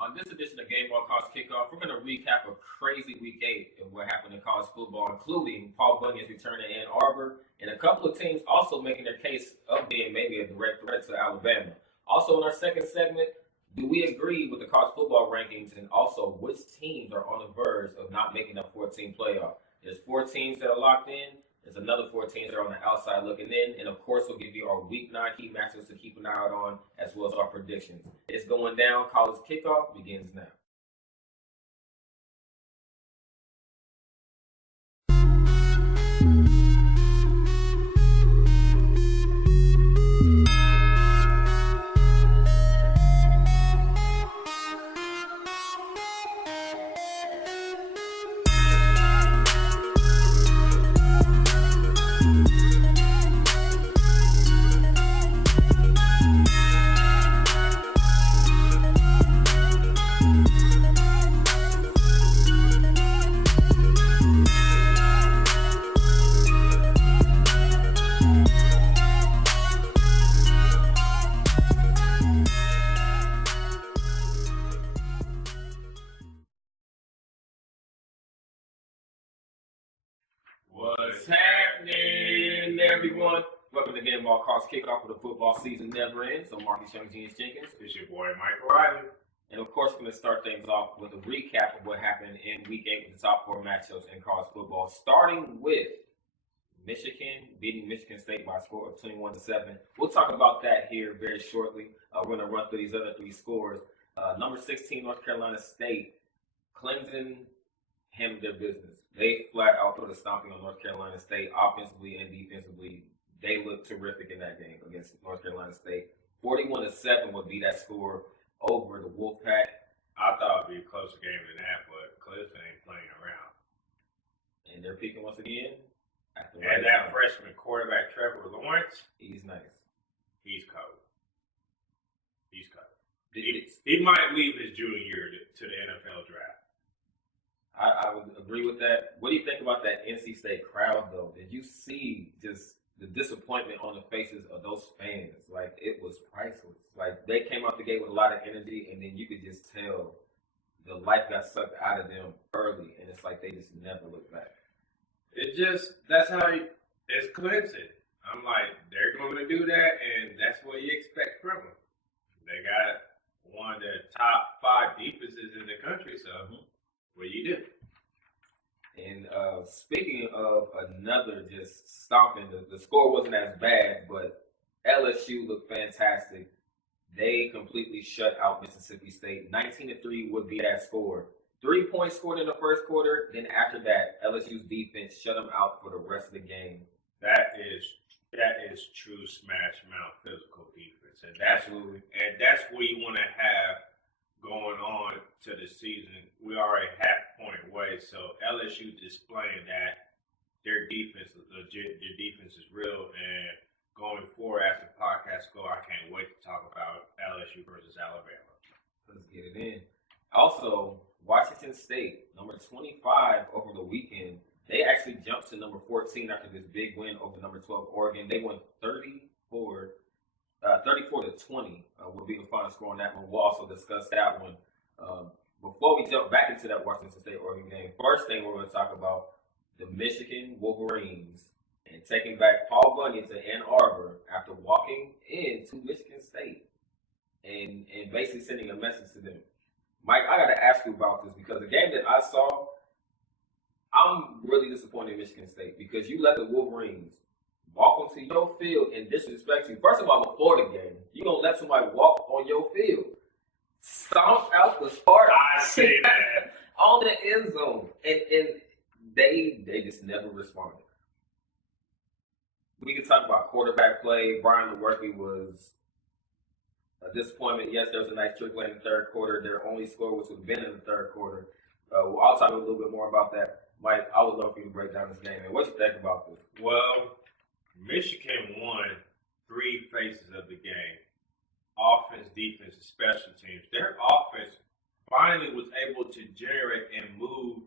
On this edition of Gameball College Kickoff, we're going to recap a crazy Week 8 of what happened in college football, including Paul Bunyan's return to Ann Arbor, and a couple of teams also making their case of being maybe a direct threat to Alabama. Also, in our second segment, do we agree with the college football rankings, and also which teams are on the verge of not making a 14 playoff? There's 4 teams that are locked in. There's another 4 teams that are on the outside looking in. And, of course, we'll give you our Week 9 key matchups to keep an eye out on, as well as our predictions. It's going down. College Kickoff begins now. What's happening, everyone? Welcome to Gameball College Kickoff, where the football season never ends. I'm Marcus Young, Genius Jenkins. It's your boy, Mike Riley. And, of course, we're going to start things off with a recap of what happened in Week 8 with the top 4 matchups in college football, starting with Michigan beating Michigan State by a score of 21-7. We'll talk about that here very shortly. We're going to run through these other 3 scores. Number 16, North Carolina State. Clemson handled their business. They flat out put a stomping on North Carolina State offensively and defensively. They looked terrific in that game against North Carolina State. 41-7 would be that score over the Wolfpack. I thought it would be a closer game than that, but Clemson ain't playing around. And they're peaking once again. And that freshman quarterback, Trevor Lawrence, he's nice. He's cold. He's cold. He might leave his junior year to the NFL draft. I would agree with that. What do you think about that NC State crowd, though? Did you see just the disappointment on the faces of those fans? Like, it was priceless. Like, they came out the gate with a lot of energy, and then you could just tell the life got sucked out of them early, and it's like they just never looked back. That's how it's Clemson. I'm like, they're going to do that, and that's what you expect from them. They got one of the top 5 defenses in the country, so what do you do? And speaking of another just stomping, the score wasn't as bad, but LSU looked fantastic. They completely shut out Mississippi State. 19-3 would be that score. 3 points scored in the first quarter. Then after that, LSU's defense shut them out for the rest of the game. That is true smash mouth physical defense, and that's what you want to have going on to the season. We are a half point away, so LSU displaying that their defense is legit, their defense is real, and going forward as the podcast go, I can't wait to talk about LSU versus Alabama. Let's get it in. Also, Washington State, number 25 over the weekend. They actually jumped to number 14 after this big win over number 12 Oregon. They won 34-20 will be the final score on that one. We'll also discuss that one. Before we jump back into that Washington State-Oregon game, first thing we're going to talk about the Michigan Wolverines and taking back Paul Bunyan to Ann Arbor after walking into Michigan State and basically sending a message to them. Mike, I got to ask you about this because the game that I saw, I'm really disappointed in Michigan State because you let the Wolverines walk onto your field and disrespect you. First of all, before the game, you're going to let somebody walk on your field. Stomp out the Spartans. I see that. On the end zone. And they just never responded. We can talk about quarterback play. Brian Lewerke was a disappointment. Yes, there was a nice trick play in the third quarter. Their only score, which would have been in the third quarter. I'll talk a little bit more about that. Mike, I would love for you to break down this game. And what you think about this? Well, Michigan won 3 phases of the game. Offense, defense, and special teams. Their offense finally was able to generate and move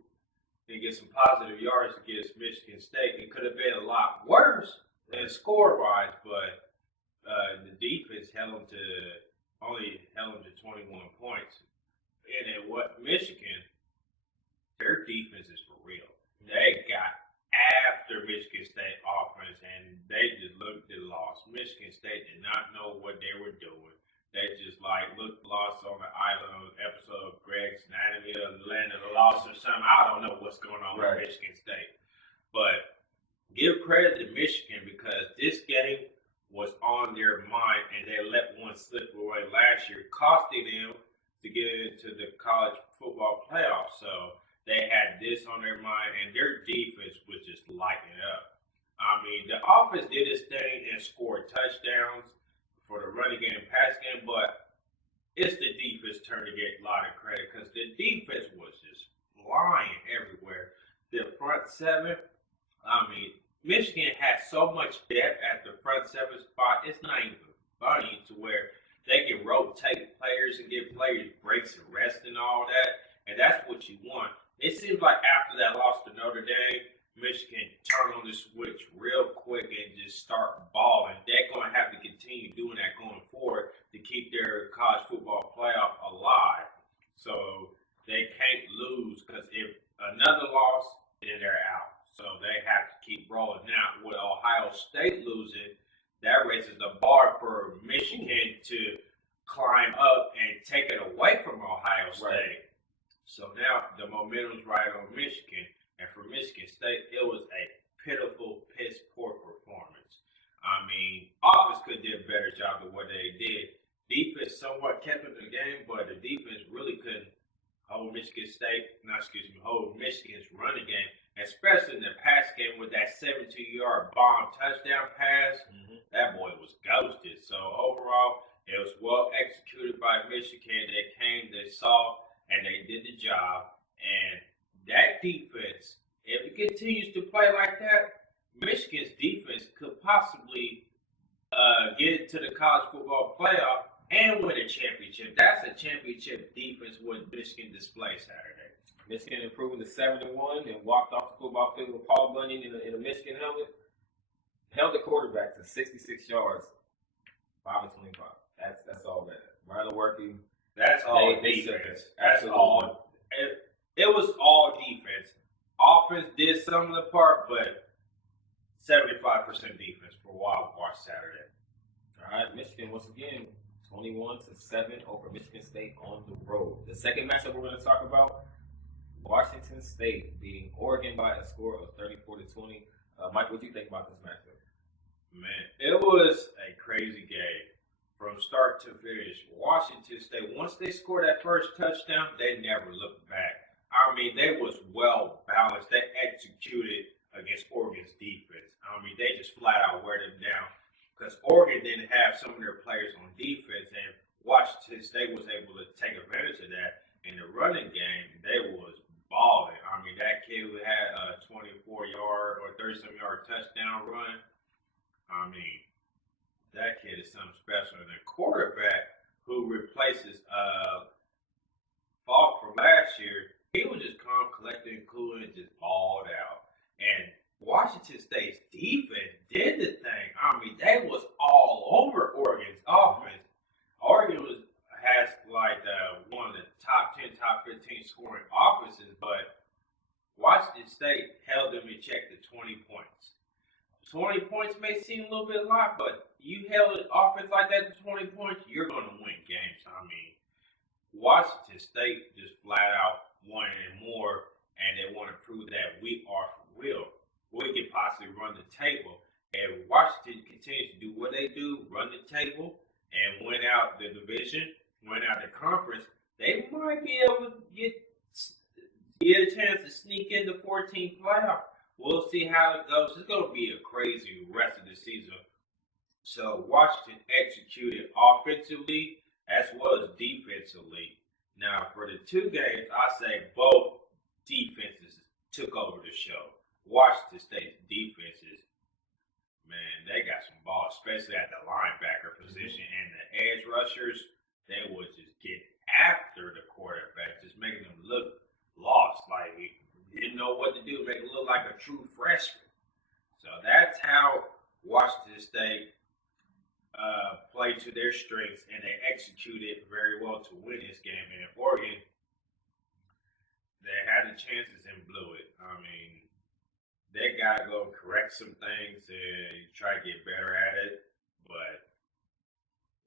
and get some positive yards against Michigan State. It could have been a lot worse than score-wise, but the defense only held them to 21 points. And then what Michigan, their defense is for real. They got after Michigan State offense, and they just looked at lost. Michigan State did not know what they were doing. They just looked lost on the island on an episode of Greg's Anatomy of the Land of the Lost or something. I don't know what's going on with Michigan State. But give credit to Michigan because this game was on their mind, and they let one slip away last year, costing them to get into the college football playoffs. So they had this on their mind, and their defense was just lighting up. I mean, the offense did its thing and scored touchdowns for the running game and pass game, but it's the defense turn to get a lot of credit because the defense was just flying everywhere. The front seven, I mean, Michigan has so much depth at the front seven spot, it's not even funny to where they can rotate players and give players breaks and rest and all that, and that's what you want. It seems like after that loss to Notre Dame, Michigan turn on the switch real quick and just start balling. They're going to have to continue doing that going forward to keep their college football playoff alive. So they can't lose because if another loss, then they're out. So they have to keep rolling. Now, with Ohio State losing, that raises the bar for Michigan to climb up and take it away from Ohio State. Right. So now the momentum's right on Michigan. And for Michigan State, it was a pitiful, piss-poor performance. I mean, offense could have did a better job than what they did. Defense somewhat kept in the game, but the defense really couldn't hold Michigan's running game, especially in the pass game with that 72-yard bomb touchdown pass. Mm-hmm. That boy was ghosted. So overall, it was well executed by Michigan. They came, they saw, and they did the job. And that defense, if it continues to play like that, Michigan's defense could possibly get into the college football playoff and win a championship. That's a championship defense what Michigan displayed Saturday. Michigan improving to 7-1 and walked off the football field with Paul Bunyan in a Michigan helmet. Held the quarterback to 66 yards, 5-25. That's all that. Marlon working. That's all defense. That's all. It was all defense. Offense did some of the part, but 75% defense for Wild Watch Saturday. All right, Michigan once again 21-7 over Michigan State on the road. The second matchup we're going to talk about, Washington State beating Oregon by a score of 34-20. Mike, what do you think about this matchup? Man, it was a crazy game from start to finish. Washington State, once they scored that first touchdown, they never looked back. I mean, they was well balanced. They executed against Oregon's defense. I mean, they just flat out wear them down because Oregon didn't have some of their players on defense, and Washington State was able to take advantage of that. In the running game, they was balling. I mean, that kid who had a 24-yard or 30-some-yard touchdown run, I mean, that kid is something special. And the quarterback who replaces Falk from last year, he was just calm, collected, and cool, and just balled out. And Washington State's defense did the thing. I mean, they was all over Oregon's offense. Oregon has one of the top 10, top 15 scoring offenses, but Washington State held them in check to 20 points. 20 points may seem a little bit a lot, but you held an offense like that to 20 points, you're going to win games. I mean, Washington State just flat out wanted more, and they want to prove that we are for real. We can possibly run the table. And Washington continues to do what they do, run the table, and win out the division, win out the conference. They might be able to get a chance to sneak in the 14th playoff. We'll see how it goes. It's going to be a crazy rest of the season. So Washington executed offensively as well as defensively. Now, for the two games, I say both defenses took over the show. Washington State's defenses, man, they got some balls, especially at the linebacker position. And the edge rushers, they would just get after the quarterback, just making them look lost, like he didn't know what to do, make it look like a true freshman. So that's how Washington State played to their strengths, and they executed very well to win this game. And Oregon they had the chances and blew it. I mean, they got to go correct some things and try to get better at it. But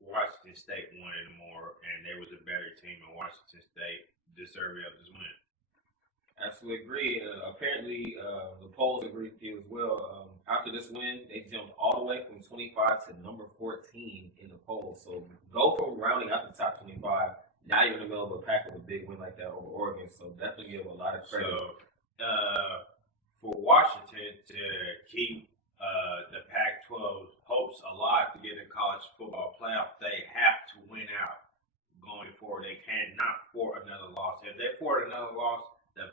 Washington State wanted more, and they was a better team, and Washington State deserved this win. Absolutely agree. Apparently, the polls agree with you as well. After this win, they jumped all the way from 25 to number 14 in the polls. So go from rounding out the top 25. Now you're in the middle of a pack with a big win like that over Oregon. So definitely give a lot of credit. So for Washington to keep the Pac-12 hopes alive to get in college football playoff, they have to win out going forward. They cannot afford another loss. If they afford another loss, the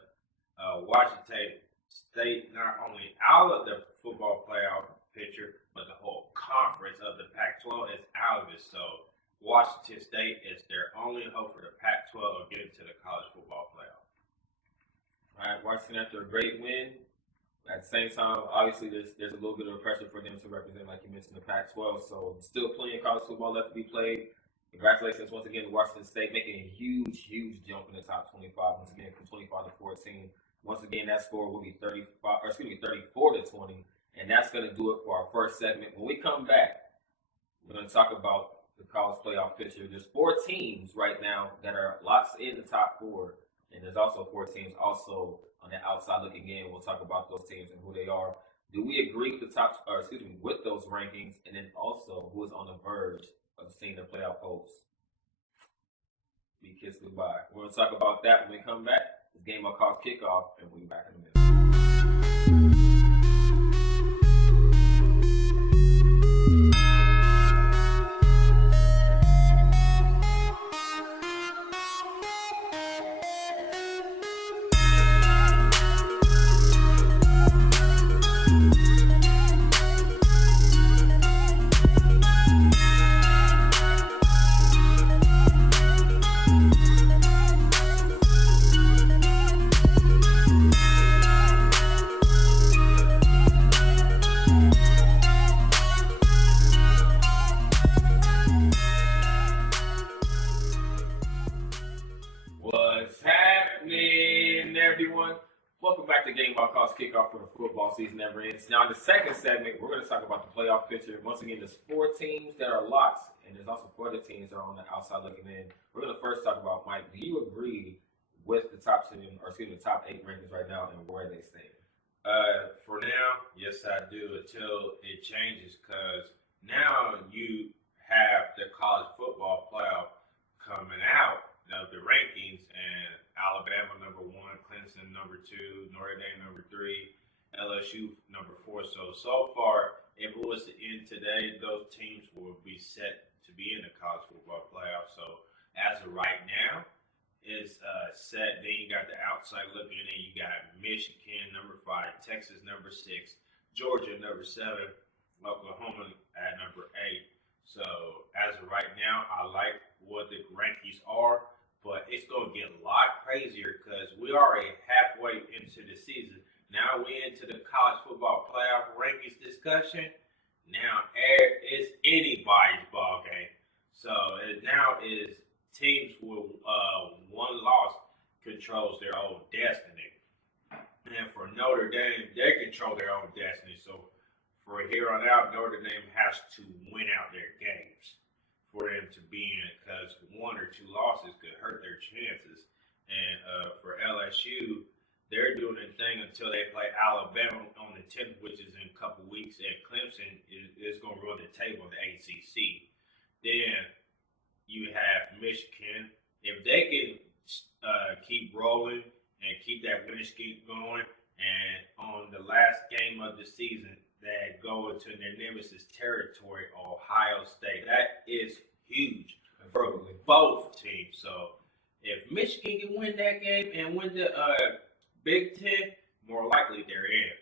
Washington State not only out of the football playoff picture, but the whole conference of the Pac-12 is out of it. So Washington State is their only hope for the Pac-12 of getting to the college football playoff. All right, Washington after a great win. At the same time, obviously, there's a little bit of pressure for them to represent, like you mentioned, the Pac-12. So still plenty of college football left to be played. Congratulations once again to Washington State, making a huge jump in the top 25. Once again, from 25 to 14. Once again, that score will be 34 to 20, and that's going to do it for our first segment. When we come back, we're going to talk about the college playoff picture. There's 4 teams right now that are locked in the top 4, and there's also 4 teams also on the outside looking in. We'll talk about those teams and who they are. Do we agree with with those rankings, and then also who is on the verge of seeing the playoff hopes be kissed goodbye? We're going to talk about that when we come back. This game I'll call Kickoff, and we'll be back in a minute. Kickoff for the football season never ends. Now, in the second segment, we're going to talk about the playoff picture. Once again, there's 4 teams that are locked, and there's also 4 other teams that are on the outside looking in. We're going to first talk about, Mike, do you agree with the top 8 rankings right now and where they stand? For now, yes, I do, until it changes, because now you have the college football playoff coming out of the rankings, and Alabama number 1, Clemson number 2, Notre Dame number 3, LSU number 4. So far, if it was to end today, those teams will be set to be in the college football playoff. So as of right now, it's set. Then you got the outside looking in. You got Michigan number 5, Texas number 6, Georgia number 7, Oklahoma at number 8. So as of right now, I like what the rankings are. But it's going to get a lot crazier because we already halfway into the season. Now we're into the college football playoff rankings discussion. Now it's anybody's ball game. So it now is teams with 1 loss controls their own destiny. And for Notre Dame, they control their own destiny. So for here on out, Notre Dame has to win out their games for them to be in, because 1 or 2 losses could hurt their chances. And for LSU, they're doing a thing until they play Alabama on the 10th, which is in a couple weeks, and Clemson is going to run the table in the ACC. Then you have Michigan. If they can keep rolling and keep that winning streak going, and on the last game of the season, that go into their nemesis territory, Ohio State. That is huge for both teams. So if Michigan can win that game and win the Big Ten, more likely they're in.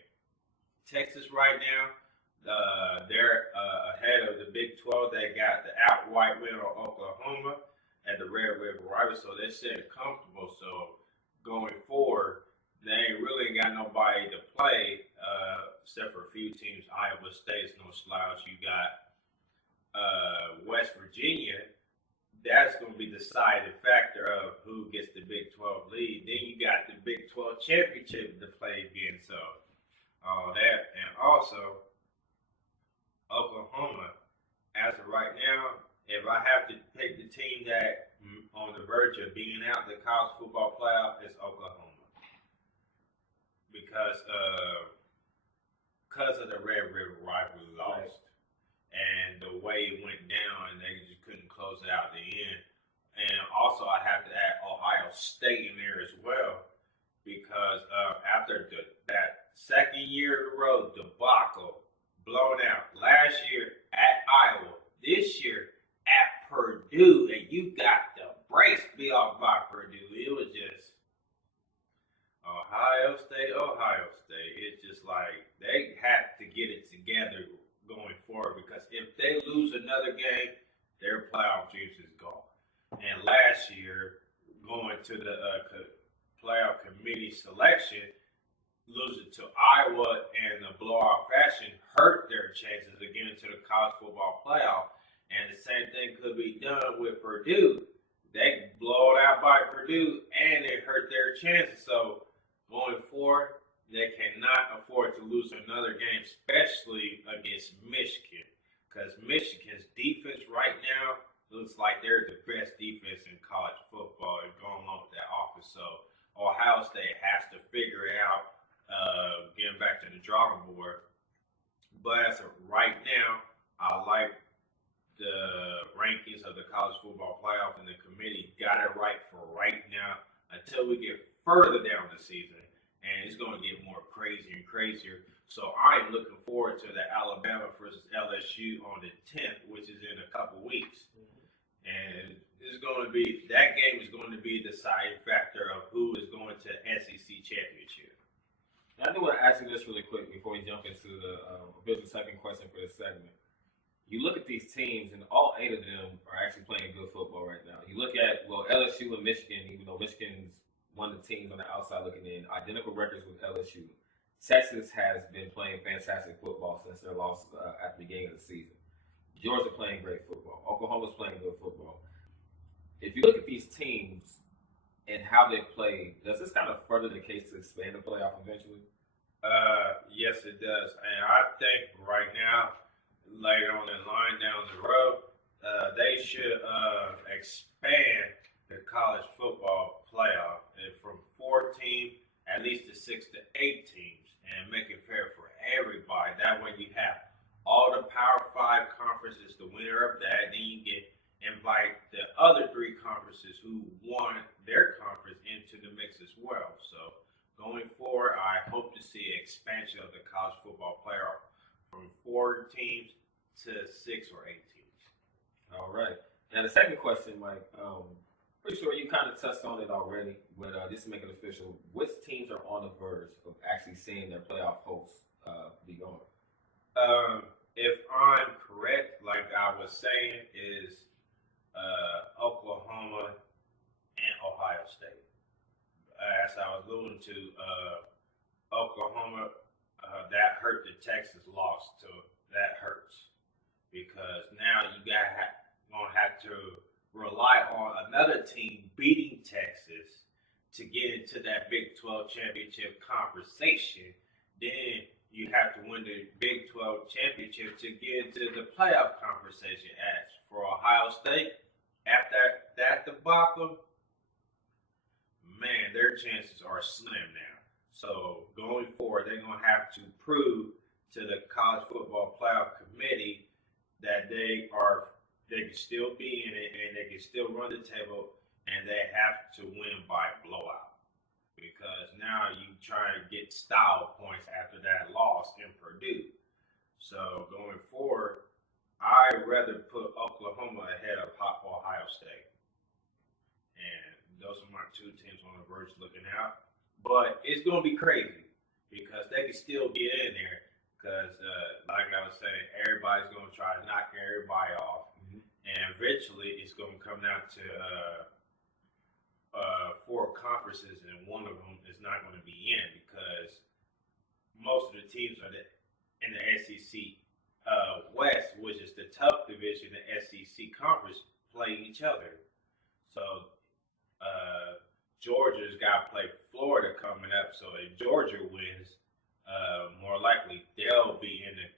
Texas right now, they're ahead of the Big 12. They got the outright win on Oklahoma at the Red River Rival, so they're sitting comfortable. So going forward, they ain't really got nobody to play except for a few teams. Iowa State's no slouch. You got West Virginia. That's that's going to be the deciding factor of who gets the Big 12 lead. Then you got the Big 12 championship to play again. So all that, and also Oklahoma. As of right now, if I have to pick the team that on the verge of being out the college football playoff, it's Oklahoma because of the Red River rivalry lost. And the way it went down, and they just couldn't close it out at the end. And also, I have to add Ohio State in there as well, because after that second year in a row debacle, blown out last year at Iowa, this year at Purdue, and you got the brace beat off by Purdue. It was just Ohio State. It's just like they had to get it together going forward, because if they lose another game, their playoff dreams is gone. And last year, going to the playoff committee selection, losing to Iowa in a blowout fashion hurt their chances of getting to the college football playoff. And the same thing could be done with Purdue. They blow it out by Purdue, and it hurt their chances. So going forward, they cannot afford to lose another game, especially against Michigan, because Michigan's defense right now looks like they're the best defense in college football and going along with that offense. So Ohio State has to figure it out, getting back to the drawing board. But as of right now, I like the rankings of the college football playoff, and the committee got it right for right now until we get further down the season. And it's going to get more crazier and crazier. So I'm looking forward to the Alabama versus LSU on the 10th, which is in a couple weeks. And it's going to be, that game is going to be the deciding factor of who is going to SEC championship. Now, I do want to ask you this really quick before we jump into the second question for this segment. You look at these teams, and all 8 of them are actually playing good football right now. You look at, LSU and Michigan, even though Michigan's one of the teams on the outside looking in, identical records with LSU. Texas has been playing fantastic football since their loss at the beginning of the season. Georgia playing great football. Oklahoma's playing good football. If you look at these teams and how they've played, does this kind of further the case to expand the playoff eventually? Yes, it does. And I think right now, later on in line down the road, they should expand the college football playoff from 4 teams at least to 6 to 8 teams, and make it fair for everybody. That way you have all the Power 5 conferences, the winner of that, then you invite the other 3 conferences who won their conference into the mix as well. So going forward, I hope to see expansion of the college football playoff from 4 teams to 6 or 8 teams. All right. Now the second question, Mike, pretty sure you kind of touched on it already, but just to make it official, which teams are on the verge of actually seeing their playoff hosts be going? If I'm correct, like I was saying, is Oklahoma and Ohio State. As I was alluding to, Oklahoma, that hurt the Texas loss to. That hurts because now you gonna have to rely on another team beating Texas to get into that Big 12 championship conversation. Then you have to win the Big 12 championship to get into the playoff conversation. As for Ohio State, after that debacle, man, their chances are slim now. So going forward, they're going to have to prove to the College Football Playoff Committee that they can still be in it and they can still run the table, and they have to win by blowout. Because now you try to get style points after that loss in Purdue. So going forward, I'd rather put Oklahoma ahead of Ohio State. And those are my 2 teams on the verge looking out. But it's going to be crazy because they can still get in there. Because, like I was saying, everybody's going to try to knock everybody off. Mm-hmm. And eventually, it's going to come down to 4 conferences, and one of them is not going to be in because most of the teams are in the SEC West, which is the tough division, the SEC conference, play each other. So Georgia's got to play Florida coming up. So if Georgia wins, more likely they'll be in the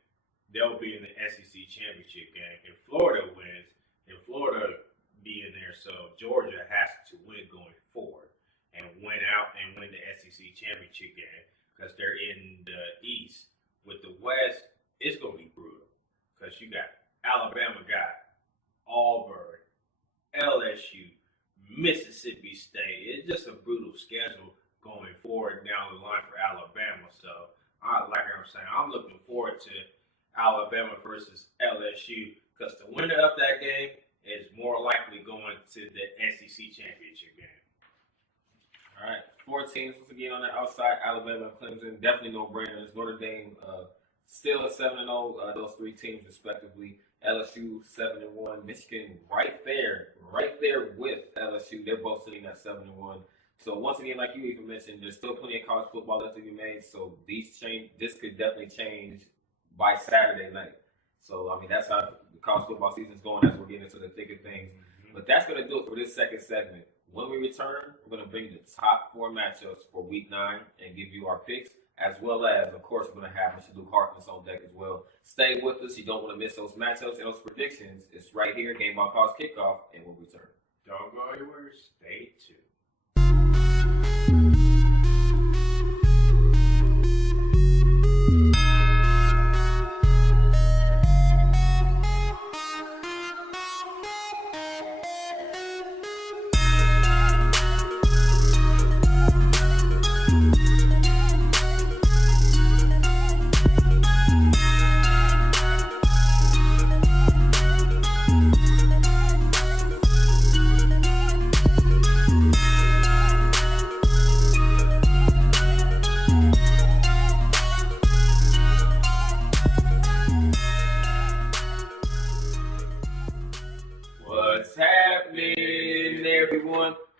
SEC championship game. If Florida wins, then Florida be in there. So Georgia has to win going forward and win out and win the SEC championship game because they're in the East. With the West, it's gonna be brutal because you got Alabama, got Auburn, LSU, Mississippi State. It's just a brutal schedule going forward down the line for Alabama. So, like I'm saying, I'm looking forward to Alabama versus LSU because the winner of that game is more likely going to the SEC championship game. All right, 4 teams once again on the outside. Alabama and Clemson, definitely no brainers. Notre Dame still at 7-0. Those 3 teams respectively. LSU 7-1. Michigan right there with LSU. They're both sitting at 7-1. So once again, like you even mentioned, there's still plenty of college football left to be made. So this could definitely change by Saturday night. So I mean that's how the college football season is going as we're getting into the thick of things. Mm-hmm. But that's gonna do it for this second segment. When we return, we're going to bring the top 4 matchups for Week 9 and give you our picks, as well as, of course, we're going to have Mr. Luke Harkness on deck as well. Stay with us. You don't want to miss those matchups and those predictions. It's right here, Gameball Calls Kickoff, and we'll return. Don't go anywhere. Stay tuned.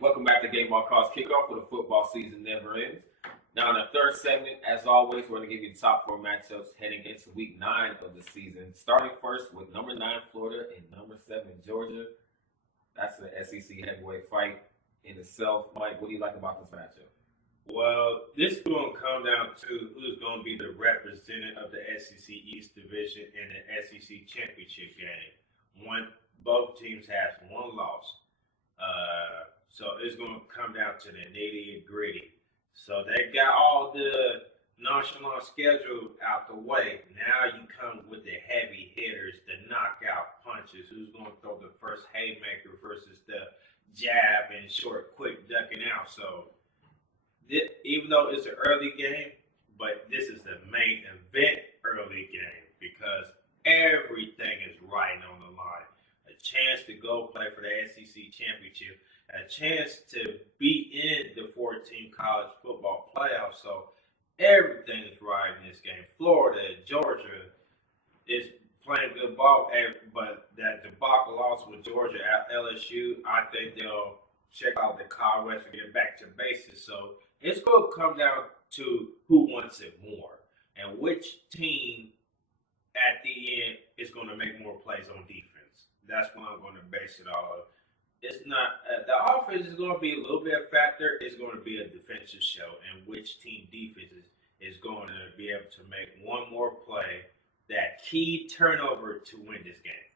Welcome back to Gameball Calls Kickoff, where the football season never ends. Now, in the third segment, as always, we're going to give you the top 4 matchups heading into Week 9 of the season. Starting first with number 9 Florida and number 7 Georgia. That's an SEC heavyweight fight in itself. Mike, what do you like about this matchup? Well, this is going to come down to who's going to be the representative of the SEC East Division in the SEC Championship game. Both teams have 1 loss. So it's going to come down to the nitty and gritty. So they got all the nonchalant schedule out the way. Now you come with the heavy hitters, the knockout punches. Who's going to throw the first haymaker versus the jab and short, quick ducking out. So even though it's an early game, but this is the main event early game because everything is riding on the line. A chance to go play for the SEC championship, a chance to be in the 14 college football playoffs. So everything is riding in this game. Florida, Georgia is playing good ball, but that debacle loss with Georgia at LSU, I think they'll check out the Kyle West and get back to basics. So it's going to come down to who wants it more and which team at the end is going to make more plays on defense. That's what I'm going to base it all on. It's not the offense is going to be a little bit of a factor. It's going to be a defensive show, and which team defense is going to be able to make one more play, that key turnover to win this game.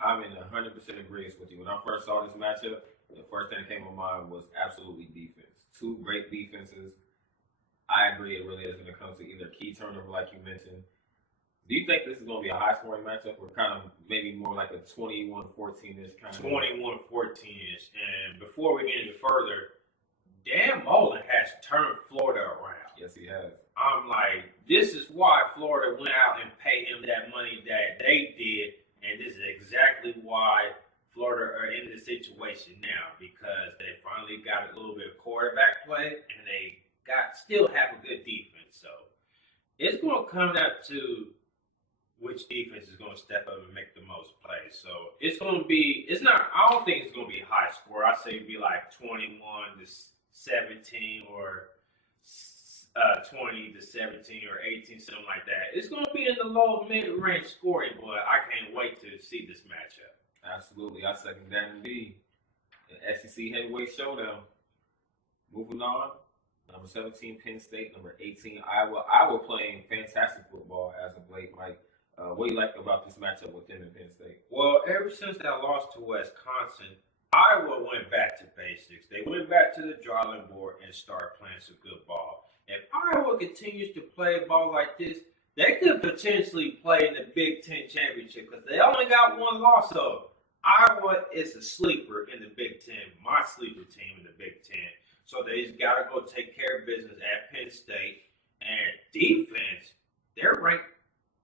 I'm in 100% agreement with you. When I first saw this matchup, the first thing that came to mind was absolutely defense. 2 great defenses. I agree. It really is going to come to either key turnover, like you mentioned. Do you think this is going to be a high-scoring matchup or kind of maybe more like a 21-14-ish kind of? 21-14-ish. And before we get any further, Dan Mullen has turned Florida around. Yes, he has. I'm like, this is why Florida went out and paid him that money that they did, and this is exactly why Florida are in this situation now, because they finally got a little bit of quarterback play, and they still have a good defense. So it's going to come down to which defense is going to step up and make the most plays. So it's going to be, I don't think it's going to be a high score. I'd say it'd be like 21-17 or 20-17 or 18, something like that. It's going to be in the low mid-range scoring, but I can't wait to see this matchup. Absolutely. I second that indeed. The SEC heavyweight showdown. Moving on. Number 17, Penn State. Number 18, Iowa. Iowa playing fantastic football as of late, Mike. What do you like about this matchup with them and Penn State? Well, ever since that loss to Wisconsin, Iowa went back to basics. They went back to the drawing board and started playing some good ball. If Iowa continues to play ball like this, they could potentially play in the Big Ten championship because they only got one loss. So Iowa is a sleeper in the Big Ten, my sleeper team in the Big Ten. So they just got to go take care of business at Penn State. And defense, they're ranked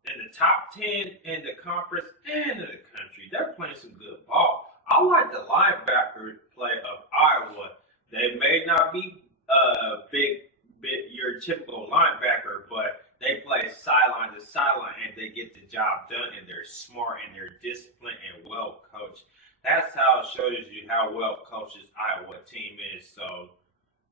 in the top 10 in the conference and in the country. They're playing some good ball. I like the linebacker play of Iowa. They may not be your typical linebacker, but they play sideline to sideline and they get the job done, and they're smart and they're disciplined and well coached. That's how it shows you how well coached this Iowa team is. So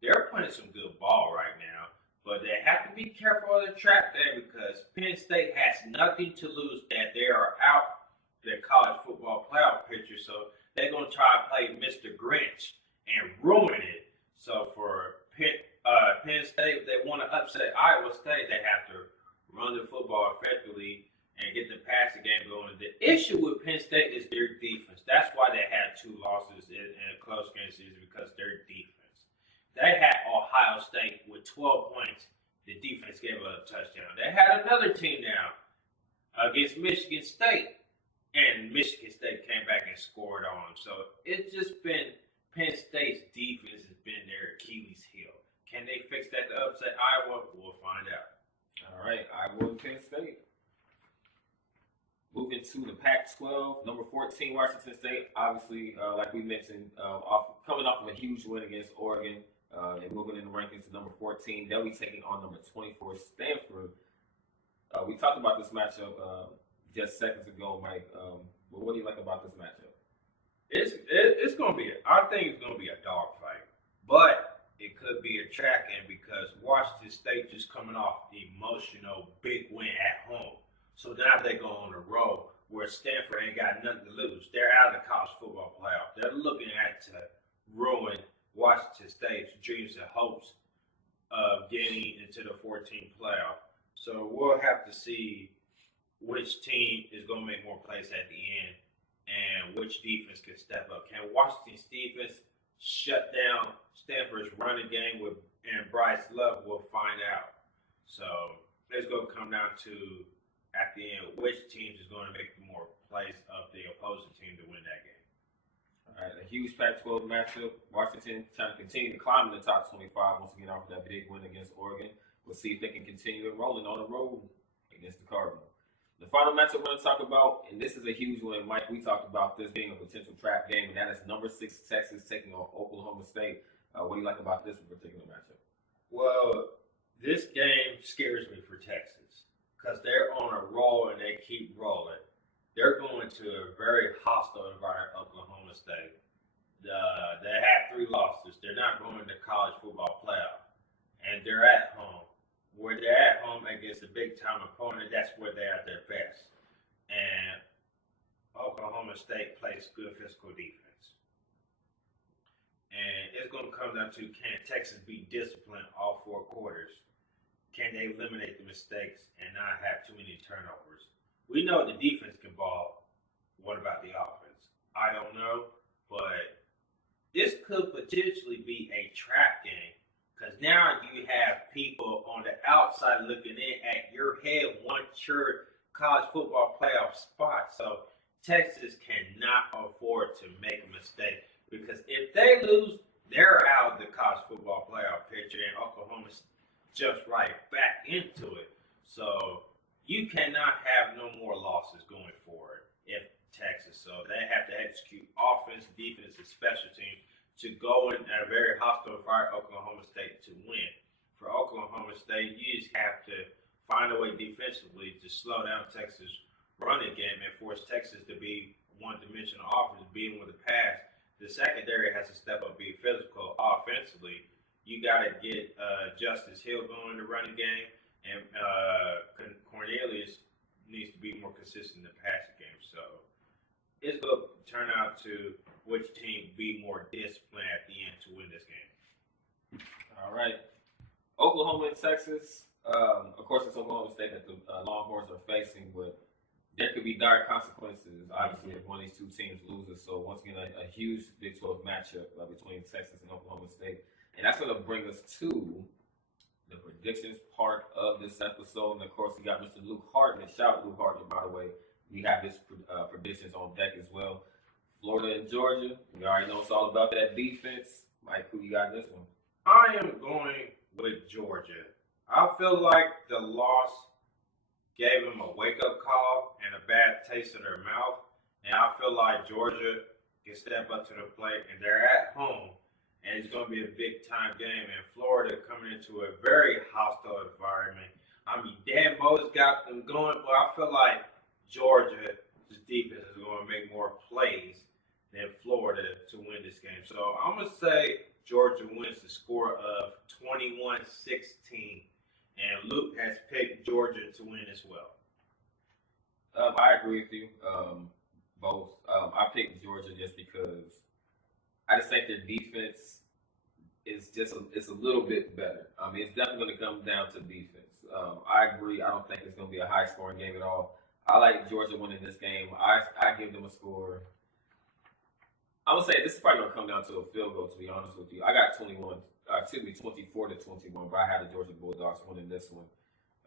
they're playing some good ball right now. But they have to be careful of the trap there because Penn State has nothing to lose that they are out the college football playoff picture. So they're going to try to play Mr. Grinch and ruin it. So for Penn State, if they want to upset Iowa State, they have to run the football effectively and get the passing game going. The issue with Penn State is their defense. That's why they had 2 losses in a close game season, because their defense. They had Ohio State with 12 points. The defense gave up a touchdown. They had another team now against Michigan State, and Michigan State came back and scored on them. So it's just been Penn State's defense has been their Achilles heel. Can they fix that to upset Iowa? We'll find out. All right, Iowa and Penn State. Moving to the Pac-12, number 14, Washington State. Obviously, like we mentioned, coming off of a huge win against Oregon. And moving in the rankings to number 14. They'll be taking on number 24, Stanford. We talked about this matchup just seconds ago, Mike. But what do you like about this matchup? It's going to be, I think it's going to be a dogfight. But it could be a track in because Washington State just coming off the emotional big win at home. So now they go on the road where Stanford ain't got nothing to lose. They're out of the college football playoff. They're looking at to ruin Washington State's dreams and hopes of getting into the 14th playoff. So we'll have to see which team is going to make more plays at the end and which defense can step up. Can Washington's defense shut down Stanford's running game and Bryce Love? We'll find out. So it's going to come down to, at the end, which team is going to make more plays of the opposing team to win that game. All right, a huge Pac-12 matchup. Washington trying to continue to climb in the top 25 once again after that big win against Oregon. We'll see if they can continue rolling on the road against the Cardinals. The final matchup we're going to talk about, and this is a huge one, Mike. We talked about this being a potential trap game, and that is number 6 Texas taking on Oklahoma State. What do you like about this particular matchup? Well, this game scares me for Texas because they're on a roll and they keep rolling. They're going to a very hostile environment, Oklahoma State. They have 3 losses. They're not going to college football playoff. And they're at home. Where they're at home against a big-time opponent, that's where they're at their best. And Oklahoma State plays good physical defense. And it's going to come down to, can Texas be disciplined all 4 quarters? Can they eliminate the mistakes and not have too many turnovers? We know the defense can ball. What about the offense? I don't know, but this could potentially be a trap game because now you have people on the outside looking in at your head once your college football playoff spot. So Texas cannot afford to make a mistake because if they lose, they're out of the college football playoff picture and Oklahoma jumps right back into it. So you cannot have no more losses going forward if Texas. So they have to execute offense, defense, and special teams to go in a very hostile environment, Oklahoma State, to win. For Oklahoma State, you just have to find a way defensively to slow down Texas' running game and force Texas to be one-dimensional offense, being with the pass. The secondary has to step up, be physical offensively. You got to get Justice Hill going in the running game. And Cornelius needs to be more consistent in the passing game. So it's going to turn out to which team be more disciplined at the end to win this game. All right. Oklahoma and Texas. Of course, it's Oklahoma State that the Longhorns are facing, but there could be dire consequences, obviously, if one of these two teams loses. So, once again, a huge Big 12 matchup between Texas and Oklahoma State. And that's going to bring us to the predictions part of this episode. And, of course, we got Mr. Luke Hartman. Shout out Luke Hartman, by the way. We have his predictions on deck as well. Florida and Georgia. We already know it's all about that defense. Mike, who you got in this one? I am going with Georgia. I feel like the loss gave them a wake-up call and a bad taste in their mouth. And I feel like Georgia can step up to the plate, and they're at home. And it's going to be a big-time game. And Florida coming into a very hostile environment. I mean, Dan Bo's got them going, but I feel like Georgia's defense is going to make more plays than Florida to win this game. So I'm going to say Georgia wins the score of 21-16. And Luke has picked Georgia to win as well. I agree with you. Both. I picked Georgia just because I just think their defense is it's a little bit better. I mean, it's definitely going to come down to defense. I agree. I don't think it's going to be a high-scoring game at all. I like Georgia winning this game. I give them a score. I'm going to say this is probably going to come down to a field goal, to be honest with you. I got 24-21, but I had the Georgia Bulldogs winning this one.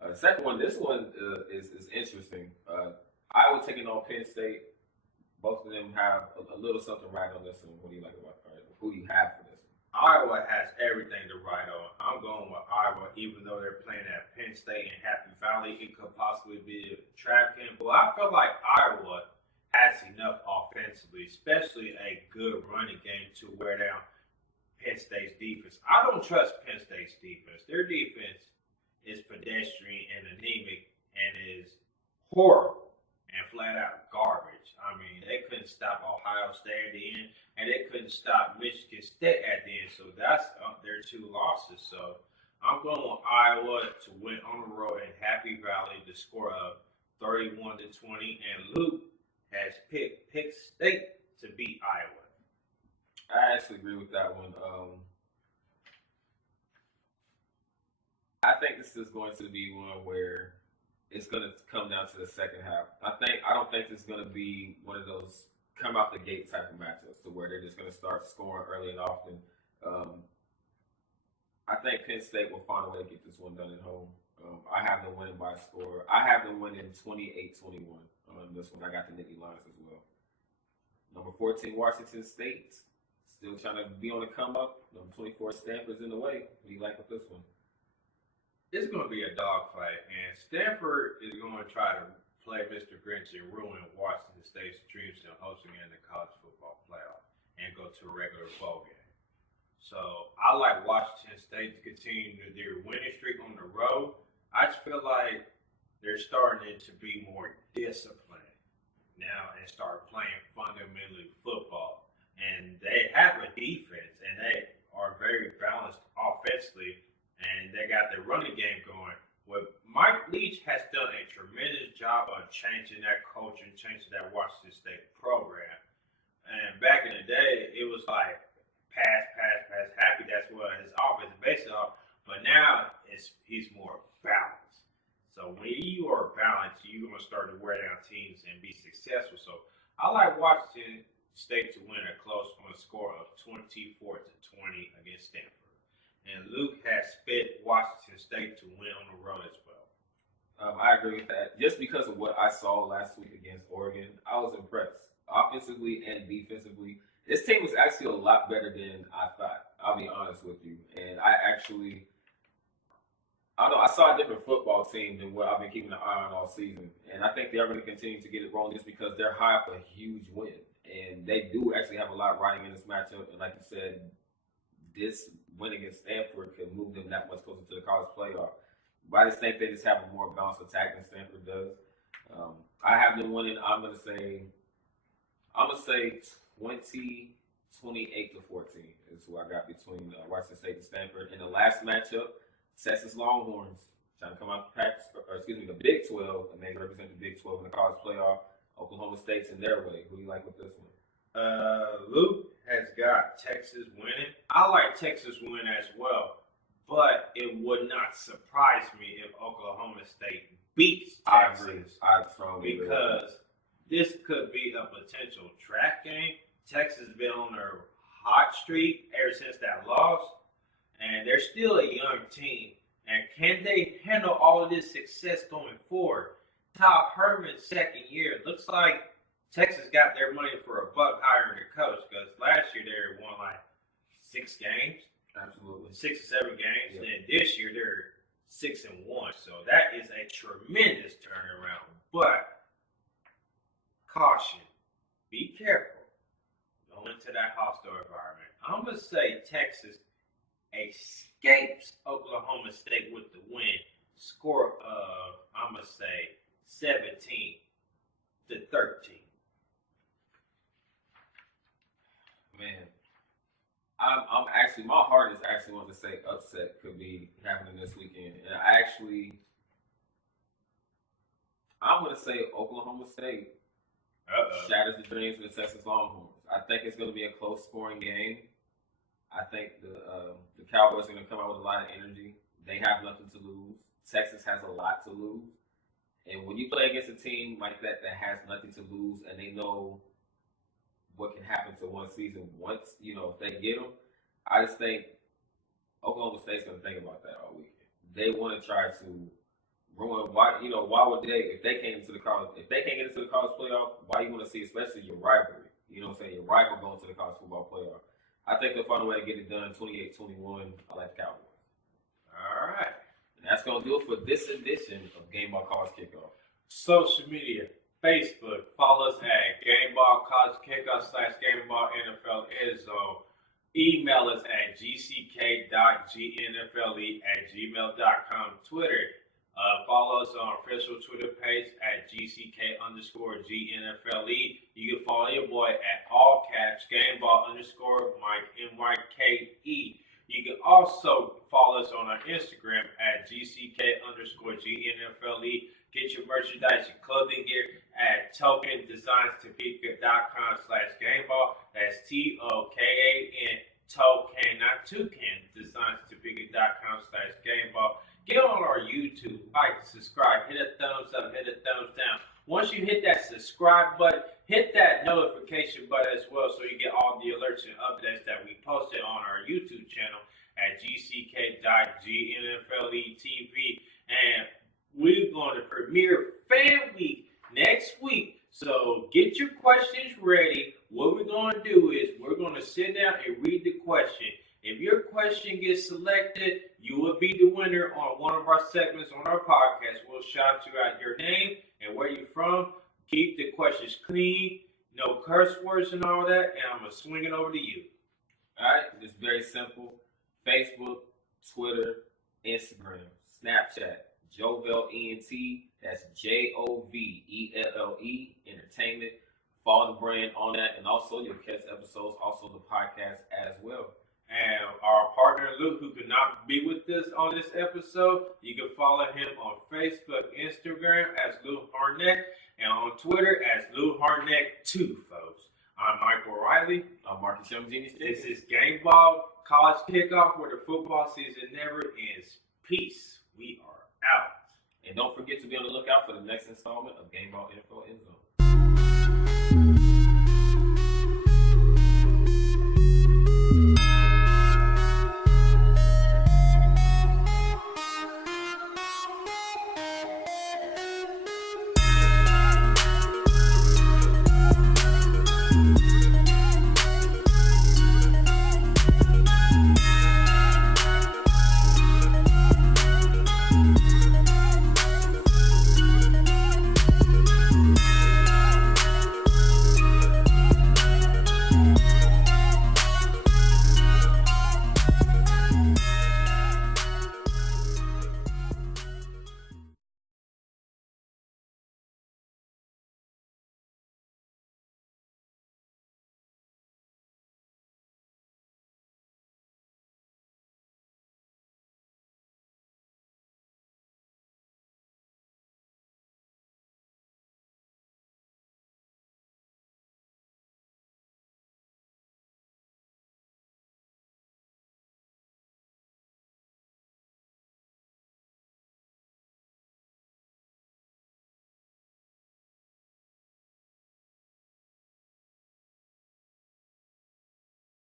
The second one, this one is interesting. Iowa taking on Penn State. Both of them have a little something right on this one. What do you like about it? Who do you have for this one? Iowa has everything to ride on. I'm going with Iowa, even though they're playing at Penn State and Happy Valley. It could possibly be a trap game. But I feel like Iowa has enough offensively, especially a good running game to wear down Penn State's defense. I don't trust Penn State's defense. Their defense is pedestrian and anemic and is horrible and flat out garbage. I mean, they couldn't stop Ohio State at the end, and they couldn't stop Michigan State at the end. So that's their two losses. So I'm going with Iowa to win on the road in Happy Valley, the score of 31-20. And Luke has picked Pitt State to beat Iowa. I actually agree with that one. I think this is going to be one where it's going to come down to the second half. I don't think it's going to be one of those come out the gate type of matchups to where they're just going to start scoring early and often. I think Penn State will find a way to get this one done at home. I have them winning by a score. I have them winning 28-21 on this one. I got the Nittany Lions as well. Number 14, Washington State. Still trying to be on the come up. Number 24, Stanford's in the way. What do you like with this one? It's going to be a dogfight, and Stanford is going to try to play Mr. Grinch and ruin Washington State's dreams of hosting in the college football playoff and go to a regular bowl game. So I like Washington State to continue their winning streak on the road. I just feel like they're starting to be more disciplined now and start playing fundamentally football. And they have a defense, and they are very balanced offensively, and they got their running game going. Well, Mike Leach has done a tremendous job of changing that culture and changing that Washington State program. And back in the day, it was like pass, happy. That's what his offense is based off. But now he's more balanced. So when you are balanced, you're going to start to wear down teams and be successful. So I like Washington State to win a close on a score of 24-20 against Stanford. And Luke has picked Washington State to win on the road as well. I agree with that. Just because of what I saw last week against Oregon, I was impressed. Offensively and defensively. This team was actually a lot better than I thought. I'll be honest with you. And I saw a different football team than what I've been keeping an eye on all season. And I think they're going to continue to get it wrong just because they're high up a huge win. And they do actually have a lot riding in this matchup. And like you said, this win against Stanford could move them that much closer to the college playoff. But I just think they just have a more balanced attack than Stanford does. I have them winning. I'm gonna say 28-14 is who I got between Washington State and Stanford. In the last matchup, Texas Longhorns trying to come out the Big 12, and they represent the Big 12 in the college playoff. Oklahoma State's in their way. Who do you like with this one? Luke has got Texas winning. I like Texas win as well, but it would not surprise me if Oklahoma State beats Texas. I strongly agree. Because this could be a potential track game. Texas has been on their hot streak ever since that loss, and they're still a young team. And can they handle all of this success going forward? Todd Herman's second year, looks like Texas got their money for a buck hiring the coach, because last year they won like 6 games. Absolutely. 6 or 7 games. Yep. And this year they're 6-1. So that is a tremendous turnaround. But caution, be careful going into that hostile environment. I'm going to say Texas escapes Oklahoma State with the win. Score of, I'm going to say, 17-13. Man, I'm actually, my heart is actually wanting to say upset could be happening this weekend. And I'm going to say Oklahoma State shatters the dreams of the Texas Longhorns. I think it's going to be a close scoring game. I think the Cowboys are going to come out with a lot of energy. They have nothing to lose. Texas has a lot to lose. And when you play against a team like that has nothing to lose, and they know what can happen to one season once, if they get them, I just think Oklahoma State's going to think about that all weekend. They want to try to ruin. Why would they, if they can't get into the college playoff, why you want to see, especially your rivalry? You know what I'm saying? Your rival going to the college football playoff. I think they'll find a way to get it done 28-21. I like the Cowboys. All right. And that's going to do it for this edition of Gameball College Kickoff. Social media, Facebook, follow us at Gameball College Kickoff /Gameball NFL Endzone. Email us at gck.gnfle@gmail.com. Twitter, follow us on our official Twitter page at GCK_GNFLE. You can follow your boy at all caps, Gameball_Mike, MYKE. You can also follow us on our Instagram at GCK_GNFLE. Get your merchandise, your clothing gear at TokenDesignsTopeka.com/Gameball. That's TOKAN, Token, not Toucan, DesignsTopeka.com/Gameball. Get on our YouTube, like, subscribe, hit a thumbs up, hit a thumbs down. Once you hit that subscribe button, hit that notification button as well so you get all the alerts and updates that we posted on our YouTube channel at GCK.GNFLE-TV. And we're going to premiere Fan Week next week. So get your questions ready. What we're going to do is we're going to sit down and read the question. If your question gets selected, you will be the winner on one of our segments on our podcast. We'll shout you out your name and where you're from. Keep the questions clean, no curse words and all that, and I'm going to swing it over to you. All right, it's very simple. Facebook, Twitter, Instagram, Snapchat, Jovel ENT, that's JOVELLE Entertainment. Follow the brand on that, and also you'll catch episodes, also the podcast as well. And our partner Luke, who could not be with us on this episode, you can follow him on Facebook, Instagram as Lou Harnett, and on Twitter as Lou Harnett2, folks. I'm Michael Riley. I'm Marcus Young Genius. This is Gameball College Kickoff, where the football season never ends. Peace. We are out. And don't forget to be on the lookout for the next installment of Gameball NFL Endzone.